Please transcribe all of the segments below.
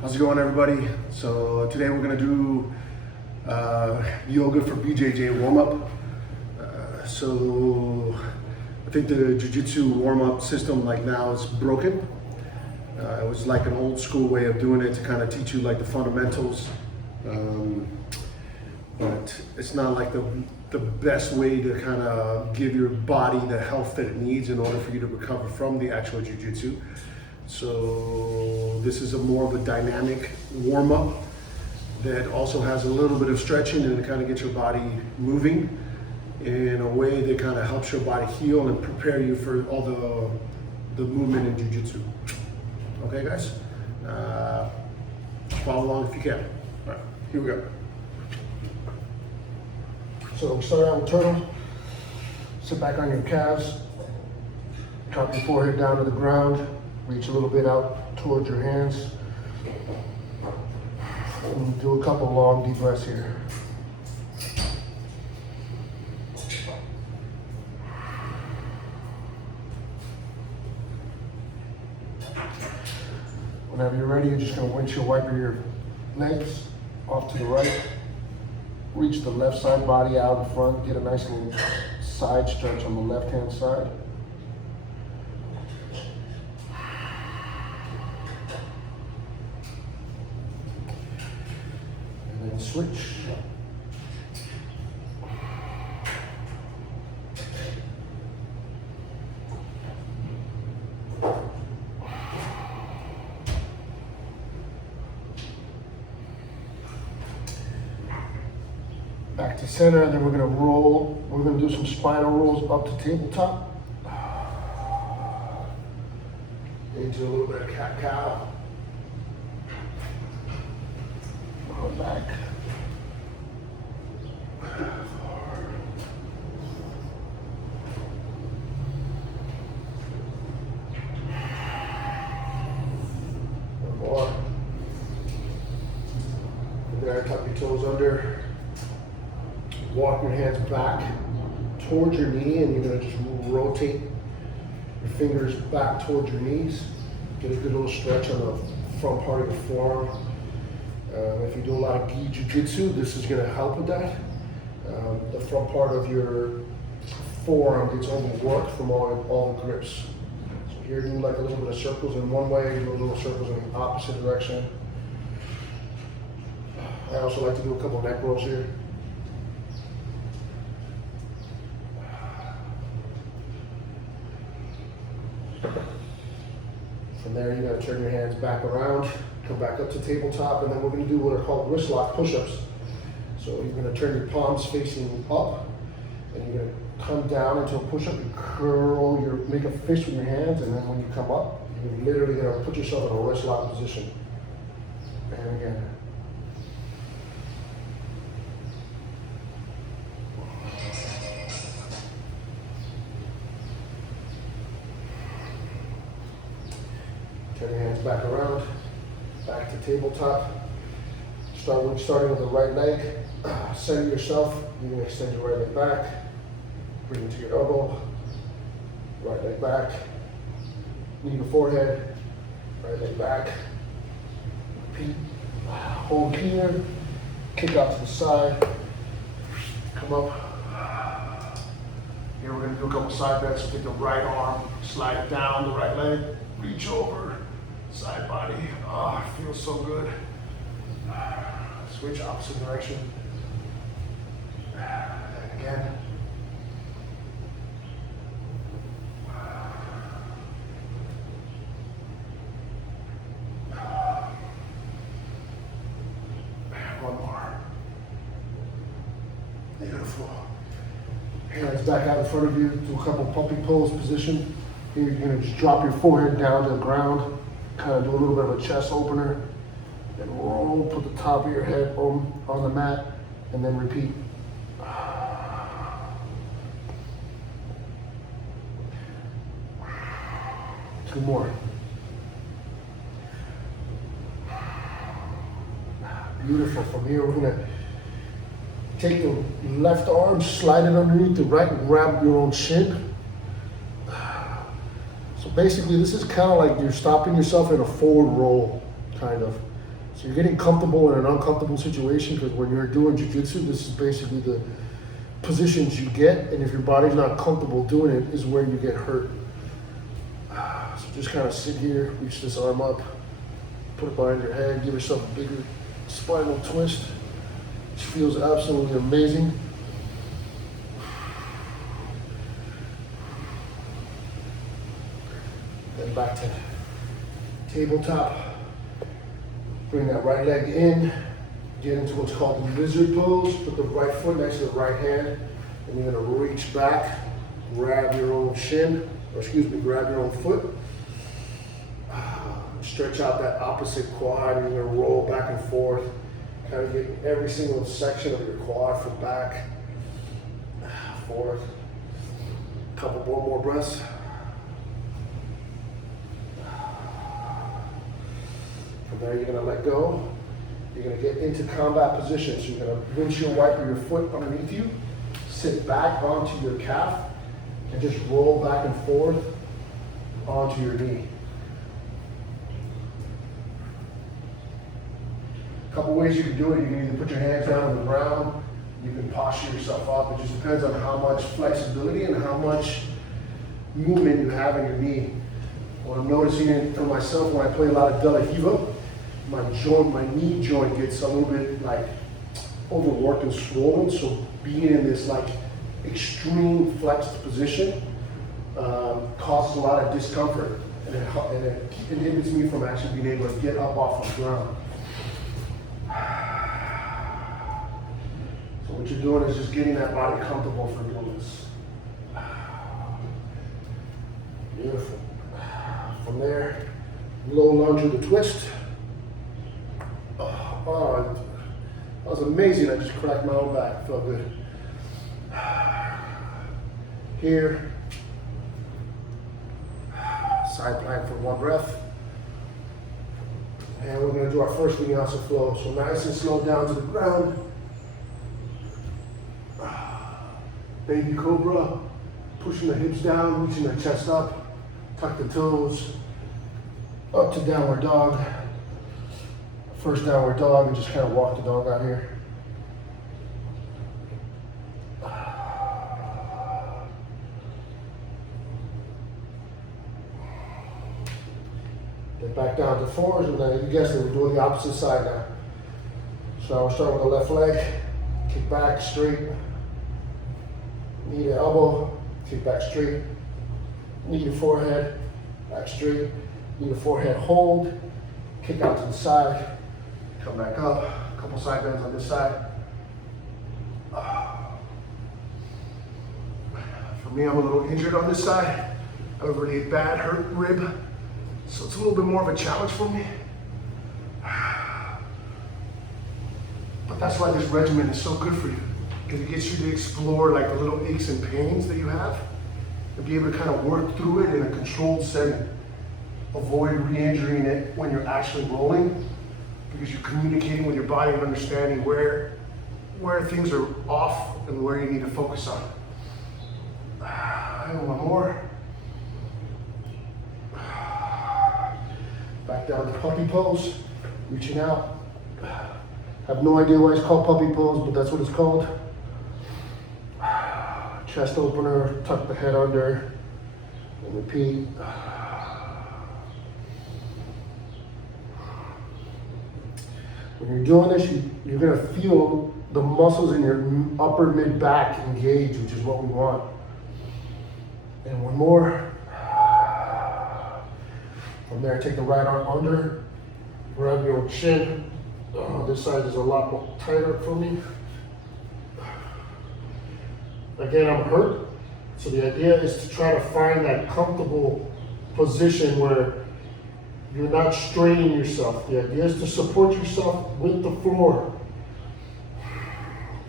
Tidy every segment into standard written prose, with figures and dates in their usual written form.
How's it going, everybody? So today we're gonna do Yoga for BJJ warm-up. So I think the Jiu-Jitsu warm-up system like now is broken. It was like an old school way of doing it to kind of teach you like the fundamentals. But it's not like the best way to kind of give your body the health that it needs in order for you to recover from the actual Jiu-Jitsu. So this is more of a dynamic warm-up that also has a little bit of stretching and it kind of gets your body moving in a way that kind of helps your body heal and prepare you for all the movement in Jiu-Jitsu. Okay, guys? Follow along if you can. All right, here we go. So we start out with turtle. Sit back on your calves. Drop your forehead down to the ground. Reach a little bit out towards your hands. And do a couple long deep breaths here. Whenever you're ready, you're just going to windshield wiper your legs off to the right. Reach the left side body out in front. Get a nice little side stretch on the left-hand side. And then switch. Back to center, and then we're gonna roll. We're gonna do some spinal rolls up to tabletop. Into a little bit of cat-cow. Roll back. One more. There, tuck your toes under. Walk your hands back towards your knee, and you're going to just rotate your fingers back towards your knees. Get a good little stretch on the front part of your forearm. If you do a lot of gi jiu-jitsu, this is going to help with that. The front part of your forearm gets overworked from all the grips. So here, do like a little bit of circles in one way, do a little circles in the opposite direction. I also like to do a couple neck rolls here. From there, you're going to turn your hands back around, come back up to tabletop, and then we're going to do what are called wrist lock push-ups. So you're going to turn your palms facing up, and you're going to come down into a push-up. You curl make a fist with your hands, and then when you come up, you're literally going to put yourself in a wrist lock position. And again. Turn your hands back around, back to tabletop. Starting with the right leg. Center yourself. You're going to extend your right leg back. Bring it to your elbow. Right leg back. Knee to forehead. Right leg back. Repeat. Hold here. Kick out to the side. Come up. Here we're going to do a couple side bends. So take the right arm, slide it down the right leg, reach over. Side body, it feels so good. Switch opposite direction. And again. One more. Beautiful. Hands back out in front of you. Do a couple puppy pose position. Here you're going to just drop your forehead down to the ground. Kind of do a little bit of a chest opener, then roll, put the top of your head on the mat, and then repeat. Two more. Beautiful. From here, we're gonna take the left arm, slide it underneath the right, and grab your own shin. So basically, this is kind of like you're stopping yourself in a forward roll, kind of. So you're getting comfortable in an uncomfortable situation, because when you're doing jiu-jitsu, this is basically the positions you get, and if your body's not comfortable doing it is where you get hurt. So just kind of sit here, reach this arm up, put it behind your head, give yourself a bigger spinal twist, which feels absolutely amazing. Then back to tabletop. Bring that right leg in, get into what's called the lizard pose. Put the right foot next to the right hand, and you're gonna reach back, grab your own shin, or excuse me, grab your own foot. Stretch out that opposite quad, and you're gonna roll back and forth, kind of getting every single section of your quad from back, forth. Couple more breaths. From there, you're gonna let go. You're gonna get into combat position. So you're gonna windshield wiper your foot underneath you, sit back onto your calf, and just roll back and forth onto your knee. A couple ways you can do it. You can either put your hands down on the ground, you can posture yourself up. It just depends on how much flexibility and how much movement you have in your knee. What I'm noticing it for myself when I play a lot of De La Hiva, my knee joint gets a little bit like overworked and swollen. So being in this like extreme flexed position causes a lot of discomfort, and it inhibits me from actually being able to get up off the ground. So what you're doing is just getting that body comfortable for doing this. Beautiful. From there, low lunge with a twist. Oh, that was amazing. I just cracked my own back. Felt good. Here, side plank for one breath. And we're going to do our first vinyasa flow. So nice and slow down to the ground. Baby cobra, pushing the hips down, reaching the chest up, tuck the toes, up to downward dog. First downward dog, and just kind of walk the dog out here. Get back down to fours, and then you guessed it, we're doing the opposite side now. So we'll start with the left leg, kick back straight, knee to elbow, kick back straight, knee to forehead, back straight, knee to forehead, hold, kick out to the side, come back up, a couple side bends on this side. For me, I'm a little injured on this side. I have a really bad hurt rib, so it's a little bit more of a challenge for me. But that's why this regimen is so good for you, because it gets you to explore like the little aches and pains that you have and be able to kind of work through it in a controlled setting. Avoid re-injuring it when you're actually rolling, because you're communicating with your body and understanding where things are off and where you need to focus on. And one more. Back down to puppy pose, reaching out. Have no idea why it's called puppy pose, but that's what it's called. Chest opener, tuck the head under, and repeat. When you're doing this, you're gonna feel the muscles in your upper mid back engage, which is what we want. And one more. From there, take the right arm under, grab your chin. This side is a lot more tighter for me. Again, I'm hurt, so the idea is to try to find that comfortable position where you're not straining yourself. The idea is to support yourself with the floor.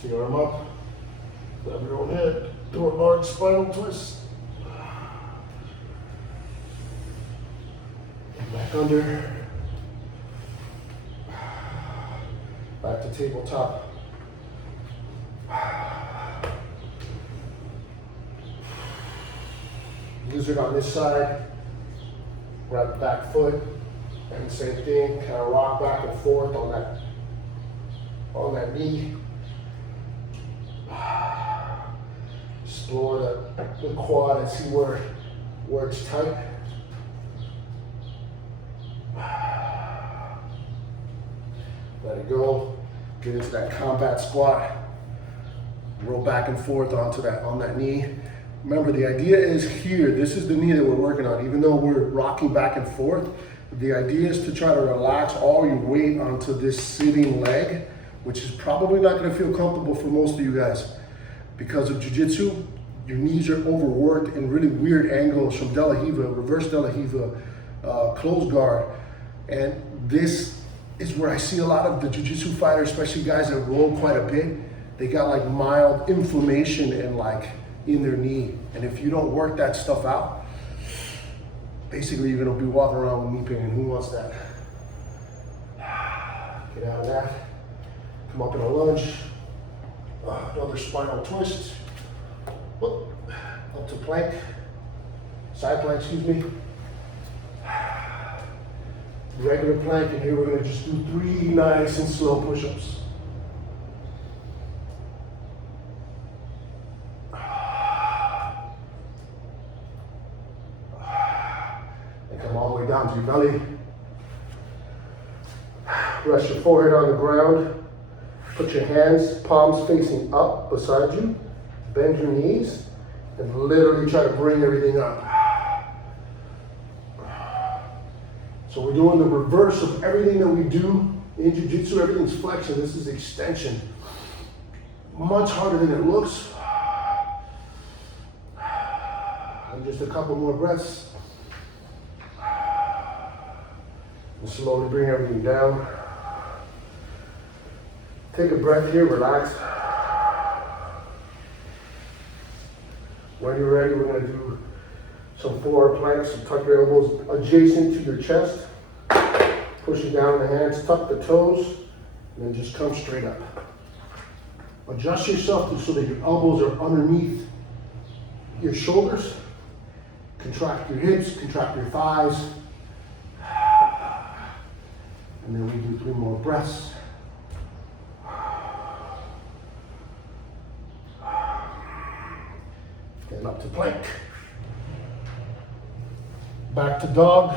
So your arm up, grab your own head, do a large spinal twist. Back under. Back to tabletop. Lizard on this side. Grab the back foot. And same thing, kind of rock back and forth on that knee. Explore the quad and see where it's tight. Let it go. Get into that combat squat. Roll back and forth on that knee. Remember, the idea is here. This is the knee that we're working on. Even though we're rocking back and forth, the idea is to try to relax all your weight onto this sitting leg, which is probably not going to feel comfortable for most of you guys. Because of jiu-jitsu, your knees are overworked in really weird angles from De La Riva, reverse De La Riva, closed guard. And this is where I see a lot of the jiu-jitsu fighters, especially guys that roll quite a bit, they got like mild inflammation in their knee. And if you don't work that stuff out, basically you're gonna be walking around with knee pain. Who wants that? Get out of that. Come up in a lunge. Another spinal twist. Whoop. Up to plank. Side plank, excuse me. Regular plank, and here we're gonna just do 3 nice and slow push-ups. And come all the way down to your belly. Rest your forehead on the ground. Put your hands, palms facing up beside you. Bend your knees, and literally try to bring everything up. So we're doing the reverse of everything that we do in jiu-jitsu. Everything's flexion. This is extension. Much harder than it looks. And just a couple more breaths. And slowly bring everything down. Take a breath here, relax. When you're ready, we're gonna do some forward planks. So tuck your elbows adjacent to your chest. Push it down the hands, tuck the toes, and then just come straight up. Adjust yourself so that your elbows are underneath your shoulders. Contract your hips, contract your thighs. And then we do 3 more breaths. And up to plank. Back to dog.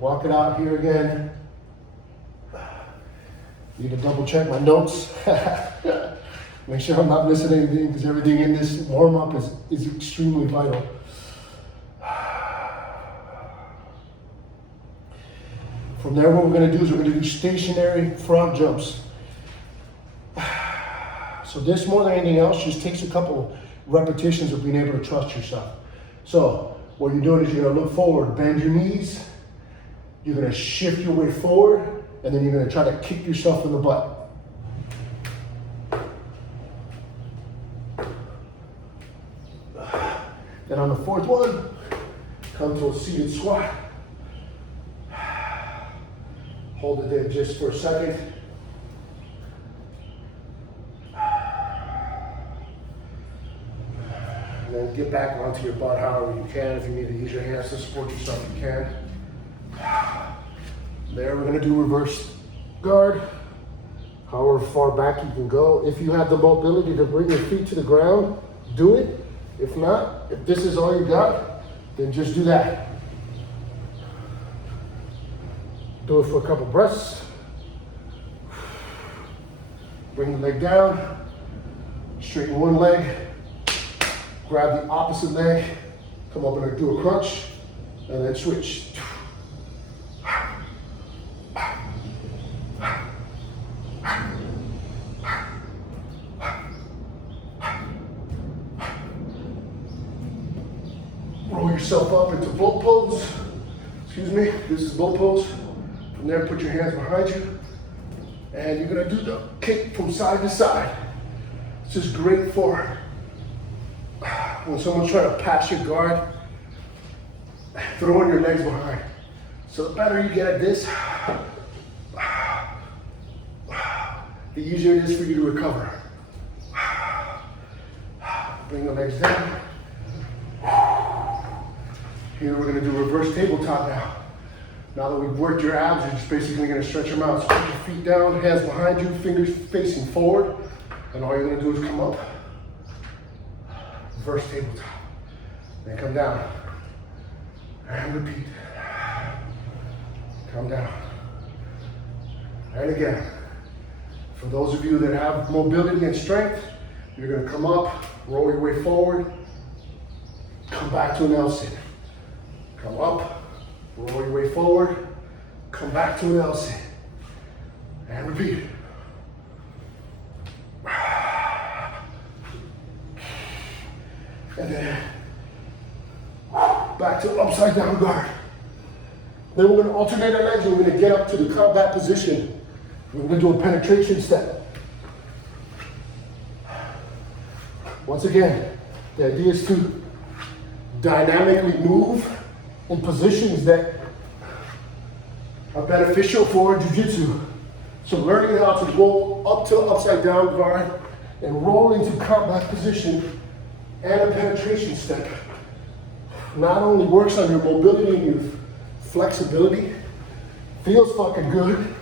Walk it out here again. Need to double check my notes. Make sure I'm not missing anything, because everything in this warm-up is extremely vital. From there, what we're gonna do is we're gonna do stationary frog jumps. So this, more than anything else, just takes a couple repetitions of being able to trust yourself. So what you're doing is you're gonna look forward, bend your knees, you're gonna shift your weight forward, and then you're gonna try to kick yourself in the butt. Then on the 4th one, come to a seated squat. Hold it there just for a second. And then get back onto your butt however you can. If you need to use your hands to support yourself, you can. There, we're gonna do reverse guard. However far back you can go. If you have the mobility to bring your feet to the ground, do it. If not, if this is all you got, then just do that. Do it for a couple breaths. Bring the leg down. Straighten one leg. Grab the opposite leg. Come up and do a crunch. And then switch. Roll yourself up into boat pose. Excuse me, this is boat pose. From there, put your hands behind you. And you're gonna do the kick from side to side. It's just great for when someone's trying to pass your guard, throwing your legs behind. So the better you get at this, the easier it is for you to recover. Bring the legs down. Here we're gonna do reverse tabletop now. Now that we've worked your abs, you're just basically gonna stretch them out. So put your feet down, hands behind you, fingers facing forward, and all you're gonna do is come up, reverse tabletop, then come down, and repeat. Come down, and again. For those of you that have mobility and strength, you're gonna come up, roll your way forward, come back to an L-sit. Come up, roll your way forward, come back to an L-sit. And repeat. And then back to upside down guard. Then we're gonna alternate our legs and we're gonna get up to the combat position. We're gonna do a penetration step. Once again, the idea is to dynamically move in positions that are beneficial for jiu-jitsu. So learning how to roll up to upside down guard and roll into combat position and a penetration step not only works on your mobility and your flexibility, feels fucking good,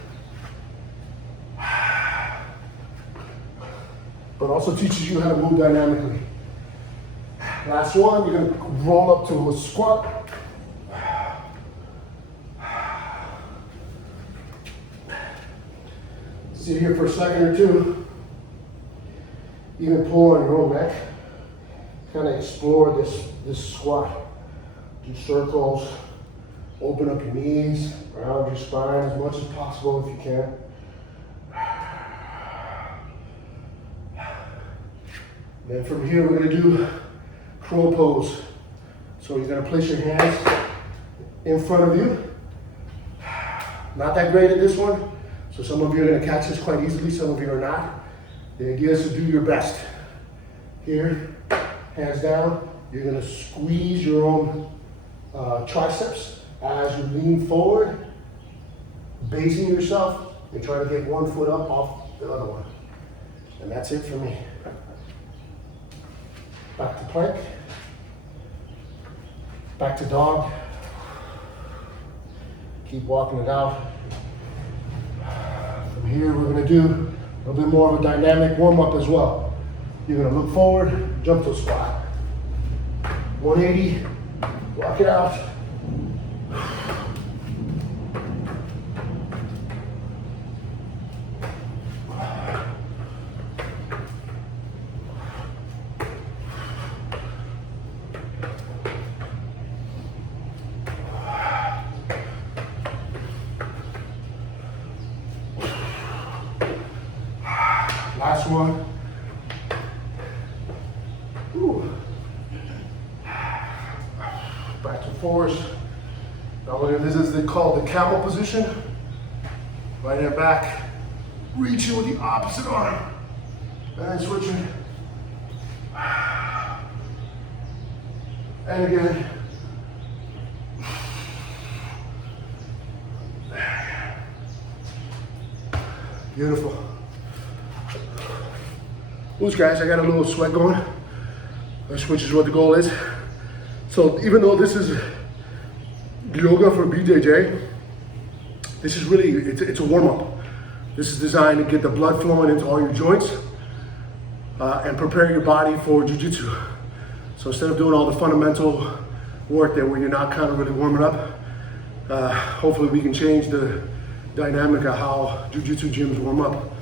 but also teaches you how to move dynamically. Last one, you're gonna roll up to a squat. Sit here for a second or two. Even pull on your own neck. Kind of explore this squat. Do circles, open up your knees, round your spine as much as possible if you can. Then from here, we're gonna do crow pose. So you're gonna place your hands in front of you. Not that great at this one. So some of you are gonna catch this quite easily, some of you are not. The idea is to do your best. Here, hands down. You're gonna squeeze your own triceps as you lean forward, basing yourself and try to get one foot up off the other one. And that's it for me. Back to plank, back to dog. Keep walking it out. From here, we're gonna do a little bit more of a dynamic warm up as well. You're gonna look forward, jump to a squat. 180, walk it out. Last one. Ooh. Back to fours. Now this is called the camel position. Right hand back. Reaching with the opposite arm. And switching. And again. Beautiful. Oops, guys, I got a little sweat going, which is what the goal is. So even though this is yoga for BJJ, this is really, it's a warm-up. This is designed to get the blood flowing into all your joints and prepare your body for jiu-jitsu. So instead of doing all the fundamental work there where you're not kind of really warming up, hopefully we can change the dynamic of how jiu-jitsu gyms warm up.